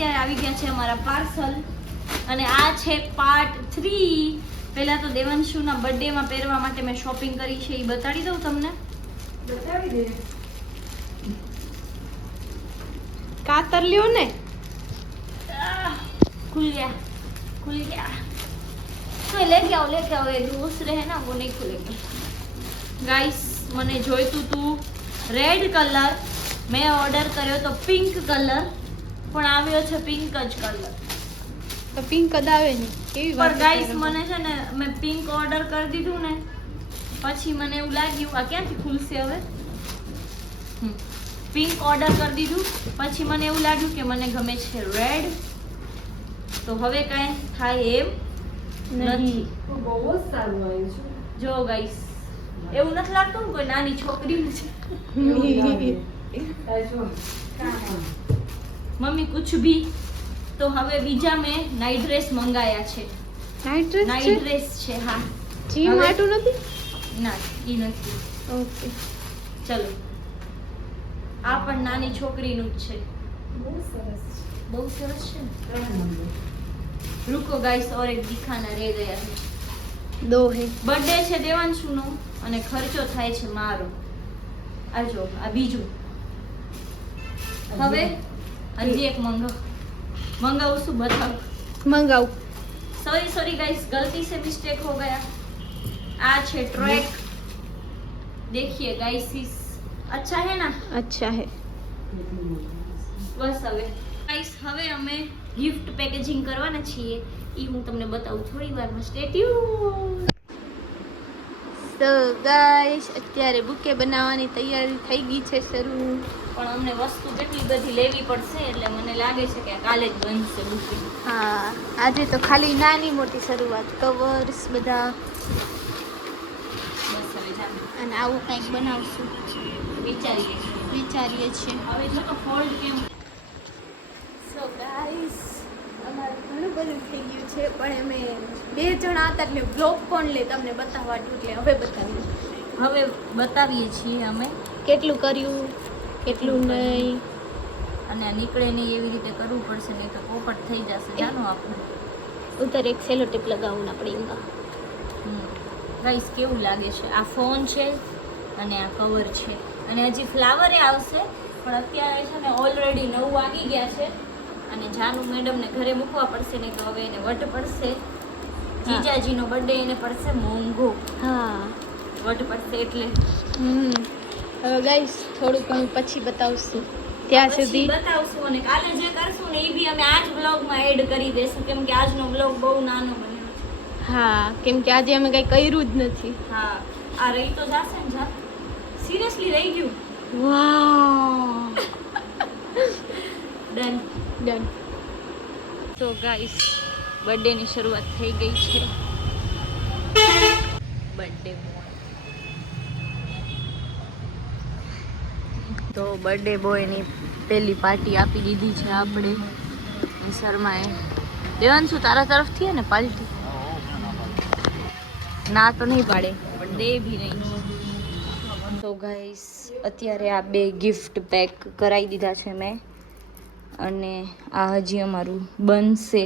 અત્યારે આવી ગયા છે અમારા પાર્સલ અને આ છે પાર્ટ 3. પહેલા તો દેવાંશુના બર્થડેમાં પહેરવા માટે મેં શોપિંગ કરી છે, એ બતાડી દઉં તમને. બતાવી દે. કાતર લ્યો ને. खुल गया तो लेके आओ ये दूसरे है ना वो नहीं खुलेंगे गाइस. મને જોઈતું તું રેડ કલર, મેં ઓર્ડર કર્યો તો પિંક કલર, પણ આવ્યો છે પિંક જ કલર. તો પિંક જ આવે ને કેવી વાત. પણ ગાઈસ મને છે ને મેં પિંક ઓર્ડર કરી દીધું ને પછી મને એવું લાગ્યું આ ક્યાંથી ખુલશે હવે. પિંક ઓર્ડર કરી દીધું પછી મને એવું લાગ્યું કે મને ગમે છે રેડ, તો હવે કાંઈ થાય એમ નથી. બહુ જ સારું આવ્યું છે. જો ગાઈસ એવું નથી લાગતું ને કોઈ નાની છોકરીનું છે. મમ્મી કુછ ભી. તો હવે બીજા મેં નાઈટ ડ્રેસ મંગાયા છે. નાઈટ ડ્રેસ છે હા. જીમ માટું નથી. ના ઈ નથી. ઓકે ચલો આ પણ નાની છોકરીનું જ છે. બહુ સરસ છે. બહુ સરસ છે ને. 3 નંબર. रुको गाइस और एक दिखाना रह गया है. દો હે. બર્થડે છે દેવાંશુનો અને ખર્ચો થાય છે મારો. આ જો આ બીજું. હવે હજી એક મંગાવું શું બતાવું. મંગાવ. सॉरी गाइस गलती से मिस्टेक हो गया. आ છે ट्रैक. देखिए गाइस इस अच्छा है ना. અચ્છા હે. બસ હવે ગાઈસ હવે અમે ગિફ્ટ પેકેજિંગ કરવાના છીએ, ઈ હું તમને બતાવું થોડી વારમાં. Stay tune. તો ગાઈસ અત્યારે બુકે બનાવવાની તૈયારી થઈ ગઈ છે શરૂ. પણ અમને વસ્તુ કેટલી બધી લેવી પડશે એટલે મને લાગે છે કે કાલે જ બનશે બુકિંગ. હા આજે તો ખાલી નાની મોટી શરૂઆત, કવર્સ બધા બસ હવે જામ અને આવું કંઈક બનાવશું વિચારીએ છીએ. વિચારીએ છીએ. હવે જો તો ફોલ્ડ કેમ. સો ગાઈસ અમારું ઘણું બધું થઈ ગયું છે પણ અમે 2 જણા હતા એટલે બ્લોગ કોણ લે તમને બતાવવાનું, એટલે હવે બતાવીએ હવે બતાવીએ છીએ અમે. કેટલું કર્યું કેટલું નહીં. અને આ નીકળે નહીં એવી રીતે કરવું પડશે, નહીં તો પોપટ થઈ જશે જાનો આપણે. ઉધર એક સેલો ટેપ લગાવવું પડેગા. ગાઈસ કેવું લાગે છે. આ ફોન છે અને આ કવર છે અને હજી ફ્લાવરે આવશે, પણ અત્યારે છે ને ઓલરેડી 9 વાગી ગયા છે અને જાનુ મેડમને ઘરે મૂકવા પડશે, નહીં તો હવે એને વટ પડશે. જીજાજીનો બર્થડે એને પડશે મોંઘો. હા વટ પડશે એટલે હવે ગાઈસ થોડું ઘણું પછી બતાવશું. ત્યાં પછી સુધી બતાવશું અને કાલે જે કરશું ને એ બી અમે આજ બ્લોગમાં એડ કરી દેશું, કેમ કે આજનો બ્લોગ બહુ નાનો બન્યો છે. હા કેમ કે આજે અમે કંઈ કર્યું જ નથી. હા આ રહી તો જાશે ને જા. સિરિયસલી રહી ગયું. વાહ ડન. ડન. તો ગાઈસ બર્થડેની શરૂઆત થઈ ગઈ છે. બર્થડે તો બર્થડે બોયની પહેલી પાર્ટી આપી દીધી છે આપણે શર્માએ. દેવાંશુ તારા તરફથી હે ને પાર્ટી? ના તો નહીં પાડે પણ દે ભી નહીં. તો ગાઈસ અત્યારે આ 2 ગિફ્ટ પેક કરાવી દીધા છે મેં અને આ હજી અમારું બનશે,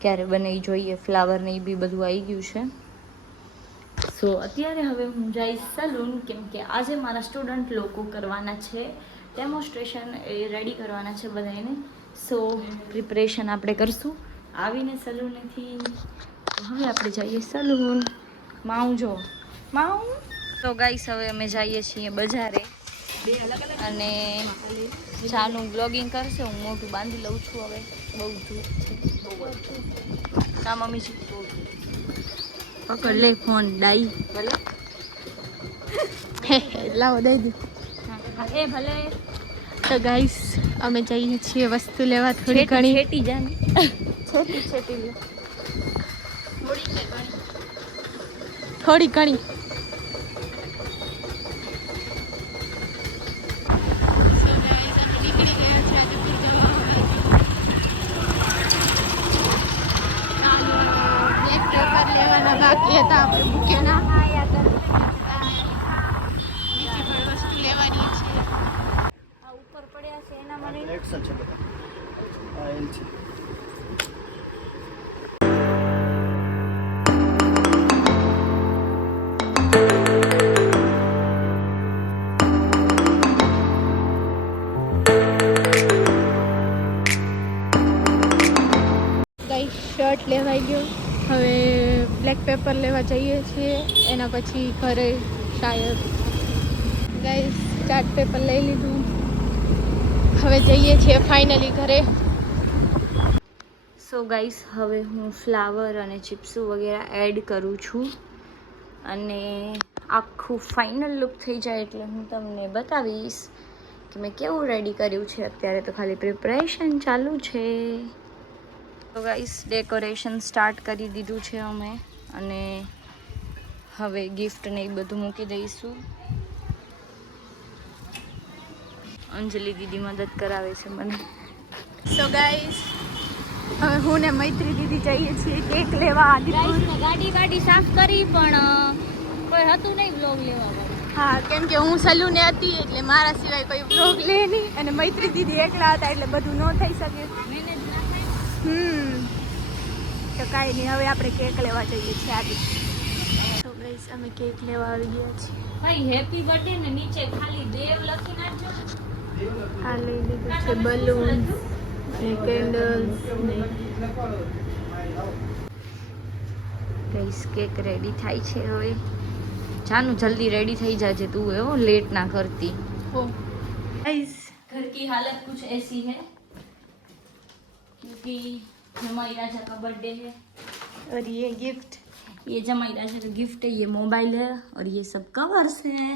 ક્યારે બને ઈ જોઈએ. ફ્લાવર ને એ બી બધું આવી ગયું છે. સો અત્યારે હવે હું જઈશ સલૂન, કેમ કે આજે મારા સ્ટુડન્ટ લોકો કરવાના છે ડેમોન્સ્ટ્રેશન, એ રેડી કરવાના છે બધાને. સો પ્રિપરેશન આપણે કરશું આવીને સલૂનેથી. હવે આપણે જઈએ સલૂન. માઉ જો માઉ. તો ગાઈસ હવે અમે જઈએ છીએ બજારે અને જાનું બ્લોગિંગ કરશે. હું મોઢું બાંધી લઉં છું હવે, બહુ ધૂપ છે. કા મમ્મીજી પકડ લે ફોન ડાઈ. ભલે લાવો દઈ દે. એ ભલે તો ગાઈસ અમે જઈએ છીએ વસ્તુ લેવા. થોડી ઘણી છેટી જાન છેટી લે. થોડી ઘણી બાકી હતા આપણે મૂકેલા. બીજી પણ વસ્તુ લેવાની છે. આ ઉપર પડ્યા છે એના મને એક્સેલ છે બધા. લેવાઈ ગયો. હવે બ્લેક પેપર લેવા જઈએ છીએ, એના પછી ઘરે શાયદ. ગાઈસ ચાર્ટ પેપર લઈ લીધું, હવે જઈએ છીએ ફાઇનલી ઘરે. સો ગાઈસ હવે હું ફ્લાવર અને ચિપ્સું વગેરે એડ કરું છું અને આખું ફાઇનલ લુક થઈ જાય એટલે હું તમને બતાવીશ કે મેં કેવું રેડી કર્યું છે. અત્યારે તો ખાલી પ્રિપરેશન ચાલુ છે. તો ગાઈસ ડેકોરેશન સ્ટાર્ટ કરી દીધું છે અમે અને હવે ગિફ્ટ ને એ બધું મૂકી દઈશું. અંજલિ દીદી મદદ કરાવે છે મને. સો ગાઈસ હવે હું ને મૈત્રી દીદી જઈએ છીએ કેક લેવા. ગાડી સાફ કરી પણ કોઈ હતું નહીં વ્લોગ લેવા વાળું. હા, કેમ કે હું સલૂને હતી એટલે મારા સિવાય કોઈ વ્લોગ લે નહીં, અને મૈત્રી દીદી એકલા હતા એટલે બધું ન થઈ શકે. તો કાંઈ નહીં, હવે આપણે કેક લેવા જઈએ છીએ આગળ. તો ગાઈસ અમે કેક લેવા આવી ગયા છીએ. ભાઈ હેપી બર્થડે ને નીચે ખાલી દેવ લખી નાખજો. આ લઈ લીધું છે બલૂન ને કેન્ડલ્સ ને ગાઈસ કેક રેડી થાય છે હવે. જાનુ જલ્દી रेडी થઈ जाजे तू हो, लेट ना करती. गाइस घर की हालत कुछ ऐसी है क्योंकि जमाई राजा का बर्थडे है और ये गिफ्ट, ये जमाई राजा का गिफ्ट है, ये मोबाइल है और ये सब कवर्स है.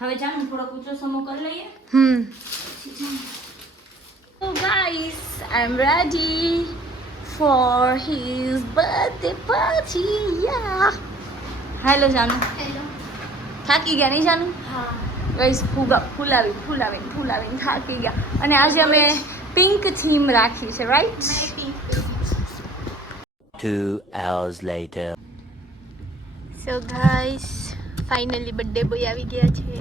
હવે જાનુ થોડો ઊંચો સમો કરી લઈએ. So guys, I'm ready for his birthday party. Yeah. Hello Janu. Hello. થાકી ગયા નહીં જાનુ? हाँ. ગાઈસ ફૂલાવીને થાકી ગયા. અને આજે અમે પિંક થીમ રાખી છે, right? 2 hours later. So guys, finally birthday boy આવી ગયા છે.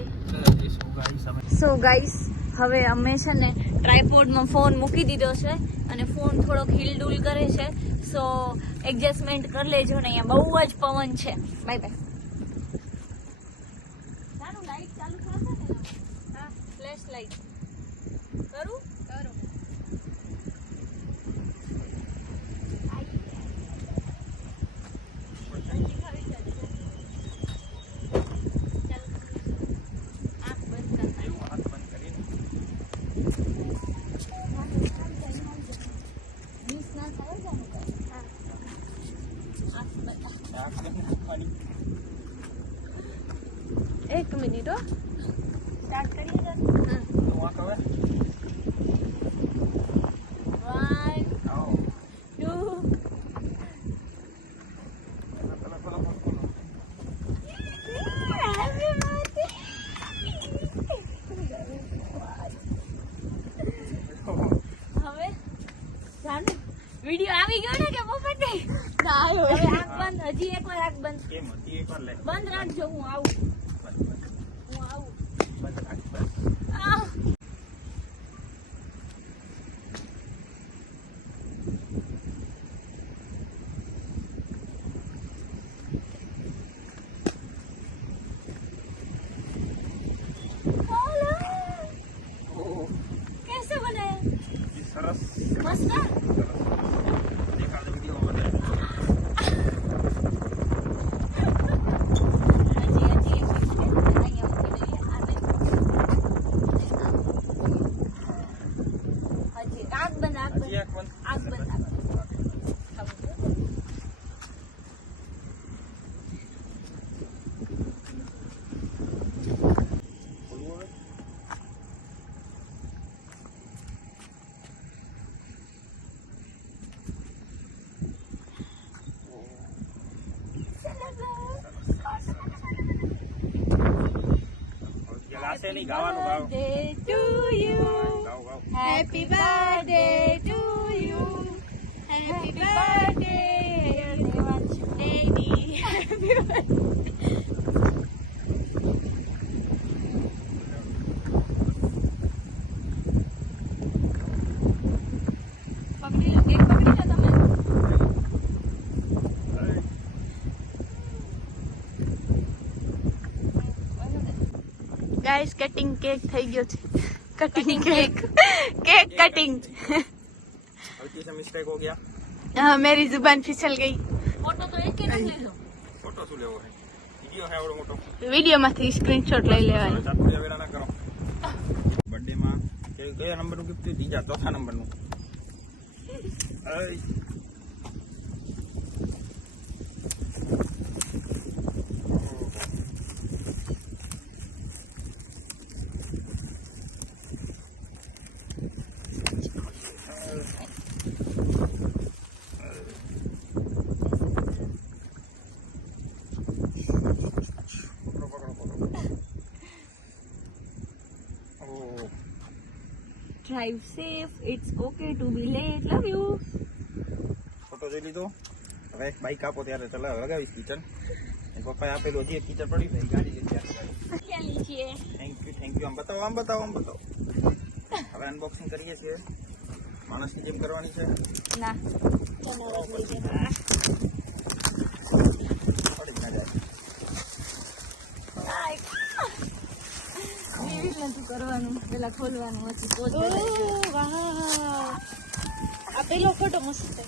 સો ગાઈસ હવે અમે છે ને ટ્રાયપોડમાં ફોન મૂકી દીધો છે અને ફોન થોડોક હિલડુલ કરે છે, સો એડજસ્ટમેન્ટ કરી લેજો ને. અહીંયા બહુ જ પવન છે. Bye bye. લાઈટ ચાલુ થશે ને? હા, ફ્લેશ લાઈટ કરું. એક મિનિટ હો, સ્ટાર્ટ કરીએ જરા. હા. 1 2 હવે જાનુ વિડિયો આવી ગયો ને કે પોપટ ને? ના આવ્યો. હવે આંખ બંધ, હજી એકવાર આંખ બંધ. કેમ હતી એકવાર લે. બંધ રાખજો, હું આવું. આહ. कैसे बने? સરસ. मस्त है? દેખાડો વિડિયો મને. ગાશે નહીં, ગાવાનું ગાવ. to you, ગાવ ગાવ. happy birthday to you, happy birthday baby, happy birthday. પકડી લો, કેક પકડી લો તમે. ગાઈસ કટિંગ કેક થઈ ગયો છે. Cutting cake, cake cutting. गलती से मिस्टेक हो गया. हाँ मेरी जुबान फिसल गई ફોટો તો એક નથી લીધો. ફોટો શું લેવો છે વિડિયો છે આવડો મોટો વિડીયો માંથી સ્ક્રીનશોટ લઈ લેવાનો ચાતુર્ય વેરા ના કરો બર્થડે માં કયા નંબર નું ગિફ્ટ બીજા ચોથા નંબર નું drive safe, it's okay to be late, love you. Photo જોઈ લીધો. હવે એક બાઈક આપો ત્યારે લગાવીશ કિચન. પપ્પાએ આપેલું હજી એક કિચન પડ્યું છે એ ગાડી લઈને ત્યાં ક્યાં લીજીએ? Thank you. આમ બતાવો હવે અનબોક્સિંગ કરીએ છીએ. માણસની જેમ કરવાની છે. ના પડી ના જાય. એવી નથી કરવાનું, પેલા ખોલવાનું પછી પોત આ પેલો ફોટો મસ્ત છે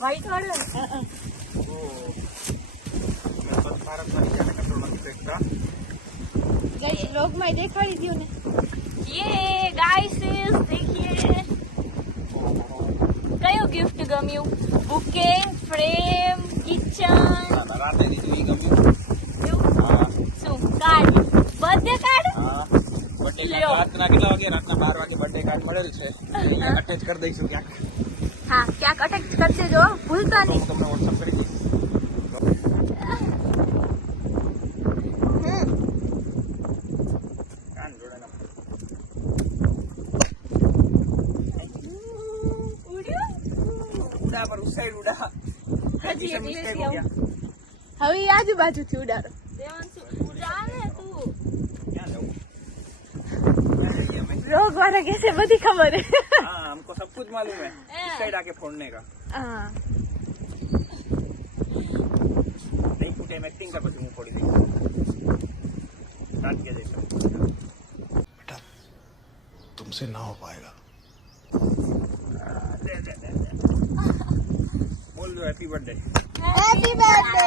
વ્હાઈટ વાળો ને? સ્વચ્છ ભારત વાળી જ્યારે કચરો નથી ફેંકતા. ગાઈસ વ્લોગ માં દેખાડી દઉં ને યે ગાઈસ દેખીએ કયો ગિફ્ટ ગમ્યું? બુકે, ફ્રેમ, કિચન, રાતે દીધું એ ગમ્યું. એવું? હા શું કાર્ડ? Birthday card? હા બર્થડે રાતના કેટલા વાગે? રાતના 12 વાગે બર્થડે કાર્ડ મળેલ છે. અટેચ કરી દઈશું ક્યાંક. હા ક્યાંક અટેચ કરશે જો, ભૂલતા તો નહીં. હું તમને વોટ્સઅપ કરી દઈશ. કાન જોડેલા. ઉડા પર ઉસાઈડ ઉડા. હજી એક લેતી આવું. હવે ઈ આજુબાજુથી ઉડાડો દેવાંશુ, જા ને તું. ક્યાં જવું? ક્યાં જઈએ અમે? व्लॉग वाला कैसे बड़ी खबर है हाँ हमको सब कुछ मालूम है इस साइड आके फोड़ने का हाँ नहीं फूटे मैं एक्टिंग का પછી હું ફોડી દઈશ કાટ કે દેખો बेटा तुमसे ना हो पाएगा બોલ દો હેપી બર્થડે हैप्पी बर्थडे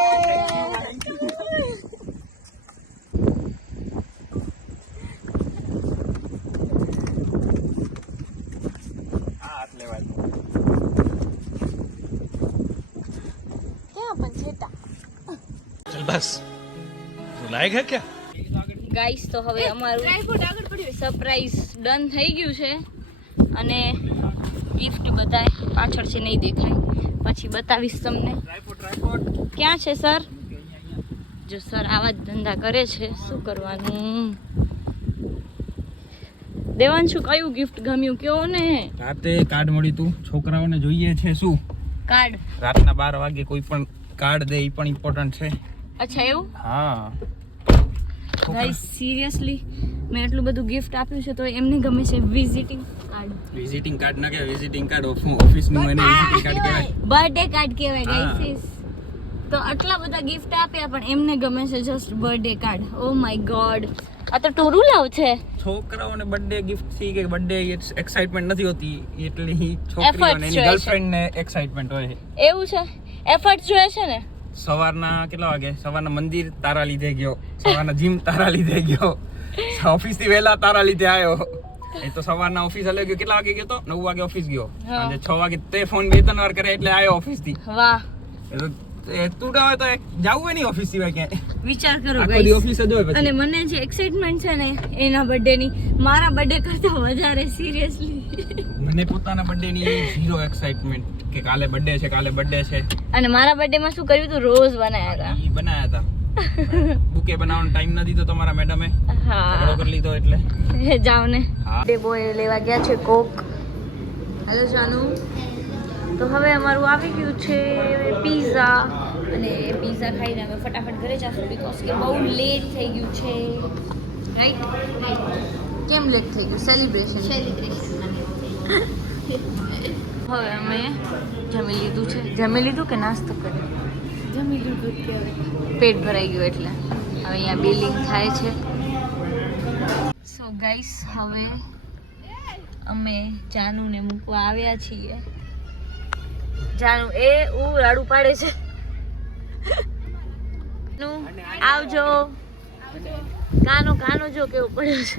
આ હાથ લેવાય क्या अपन छेटा चल बस रुलाएगा क्या ગાઈસ તો હવે અમારું ट्राइपॉड આગળ પડ્યો સરપ્રાઈઝ ડન થઈ ગયું છે અને ગિફ્ટ બધાય પાછળ છે, નહીં દેખાય, પછી બતાવીશ તમને. ટ્રાયપોડ ક્યાં છે સર? જો સર આવા જ ધંધા કરે છે, શું કરવાનું? દેવાંશુ કયું ગિફ્ટ ગમ્યું કયો ને? રાતે કાર્ડ મળ્યું તું. છોકરાઓને જોઈએ છે શું કાર્ડ? રાતના 12 વાગે કોઈ પણ કાર્ડ દે એ પણ ઇમ્પોર્ટન્ટ છે. અચ્છા એવું? હા ગાઈસ સિરિયસલી મેં એટલું બધું ગિફ્ટ આપ્યું છે તો એમને ગમે છે વિઝિટિંગ કાર્ડ. વિઝિટિંગ કાર્ડ ના કે વિઝિટિંગ કાર્ડ ઓફિસ નું એને વિઝિટિંગ કાર્ડ કહેવાય. બર્થડે કાર્ડ કહેવાય હા. ગાઈસ. તો આટલા બધા ગિફ્ટ આપ્યા પણ એમને ગમે છે just birthday card. Oh my God, આ તો ટોરું લાવ છે. છોકરાઓને બર્થડે ગિફ્ટ થી કે બર્થડે એક્સાઇટમેન્ટ નથી હોતી એટલે Efforts છોકરીઓને એની જોઈએ છે. ગર્લફ્રેન્ડ ને એક્સાઇટમેન્ટ હોય. એવું છે? એફર્ટ જોઈએ છે ને? સવારના કેટલા વાગે? સવારના મંદિર તારા લીધે ગયો, સવારના જીમ તારા લીધે ગયો, ઓફિસ થી વહેલા તારા લીધે આવ્યો. એ તો સવારના ઓફિસ અલગ ગયો. કેટલા વાગે ગયો તો? 9 વાગે ઓફિસ ગયો. હા. અને 6 વાગે તે ફોન 2-3 વાર કરે એટલે આવ્યો ઓફિસ થી. વાહ, તું ના હોય તો જાવું હોય નહીં ઓફિસ સિવાય ક્યાંય. વિચાર કરો આખો દી ગાઈસ. ઓફિસ જ હોય અને પછી. મને જે એક્સાઇટમેન્ટ છે ને એના બર્થડે ની મારા બર્થડે કરતા વધારે સિરિયસલી. મને પોતાના બર્થડે ની ઝીરો એક્સાઇટમેન્ટ કે કાલે બર્થડે છે, કાલે બર્થડે છે. અને મારા બર્થડે માં શું કર્યું તું? રોઝ બનાવ્યા હતા. ઈ બનાયા હતા. બુકે બનાવવાનો ટાઈમ નથી તો તમારા મેડમે ઝઘડો હા, કરી લીધો એટલે. જાવ ને. હા. બે બોય લેવા ગયા છે કોક. હેલો જાનુ. તો હવે અમારું આવી ગયું છે પીઝા અને પીઝા ખાઈને અમે ફટાફટ ઘરે જશું બીકોઝ કે બહુ લેટ થઈ ગયું છે. રાઈટ? કેમ લેટ થઈ ગયું? સેલિબ્રેશન. હવે અમે જમી લીધું છે. જમી લીધું કે નાસ્તો કર્યો? જમી લીધું અત્યારે પેટ ભરાઈ ગયું એટલે હવે અહીંયા બિલિંગ થાય છે. સો ગાઈસ હવે અમે જાનુને મૂકવા આવ્યા છીએ જાણું એ રાડું પાડે છે. આવજો. કાનો જો કેવું પડ્યું છે.